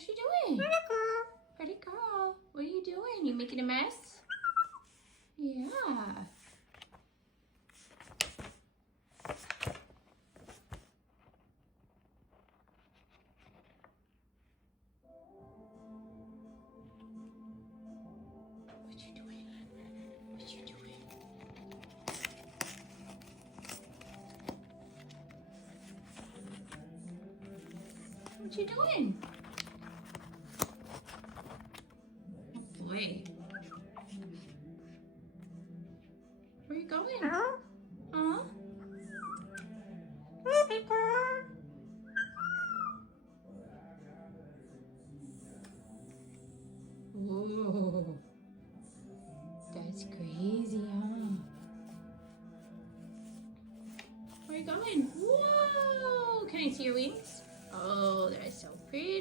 What's she doing? Pretty girl. What are you doing? You making a mess? Yeah. What you doing? What you doing? What you doing? Oh boy. Where you going? Huh? Whoa. That's crazy, huh? Where you going? Whoa! Can I see your wings? Oh, they're so pretty.